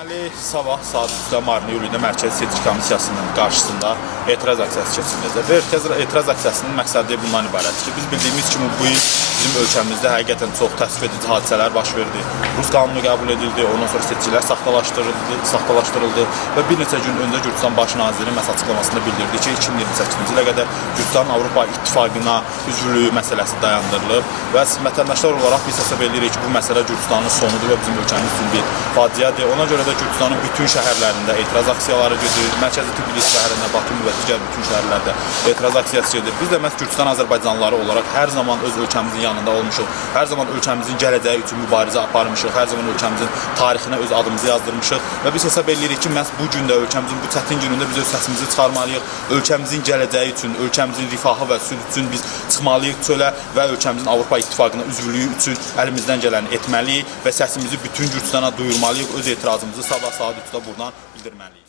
Deməli, sabah saat 3-də Marine Yoluyla Mərkəzi Seçki Komissiyasının qarşısında etiraz aksiyası keçiriləcək. Və etiraz aksiyasının məqsədi bundan ibarətdir ki, biz bildiyimiz kimi bu il bizim ölkəmizdə həqiqətən çox təəssüf edici hadisələr baş verdi. Rus qanunu qəbul edildi, ondan sonra seçkilər saxtalaşdırıldı və bir neçə gün öncə Gürcüstan Baş naziri məhz açıqlamasında bildirdi ki, 2028-ci ilə qədər Gürcüstanın Avropa İttifaqına üzvlüyü məsələsi dayandırılıb və vətəndaşlar olaraq biz hesab edirik ki, bu məsələ Gürcüstanın sonudur və bizim ölkəmiz üçün bir faciədir. Ona görə də Gürcüstanın bütün şəhərlərində etiraz aksiyaları gedir. Mərkəzi Tbilisi şəhərində, Batumi və digər bütün şəhərlərdə etiraz aksiyası gedir. Biz də məhz Gürcüstan azərbaycanlıları olaraq hər zaman öz ölkəmizin yanında olmuşuq. Hər zaman ölkəmizin gələcəyi üçün mübarizə aparmışıq. Hər zaman ölkəmizin tarixinə öz adımızı yazdırmışıq və biz hesab edirik ki, məhz bu gündə ölkəmizin bu çətin günündə biz öz səsimizi çıxarmalıyıq. Ölkəmizin gələcəyi üçün, ölkəmizin rifahı və sülh üçün biz çıxmalıyıq çölə və ölkəmizin Avropa İttifaqına üzvlüyü üçün əlimizdən gələni etməliyik və səsimizi bütün Gürcüstana duyurmalıyıq. Öz etirazımızı sabah saat 3-də buradan bildirməliyik.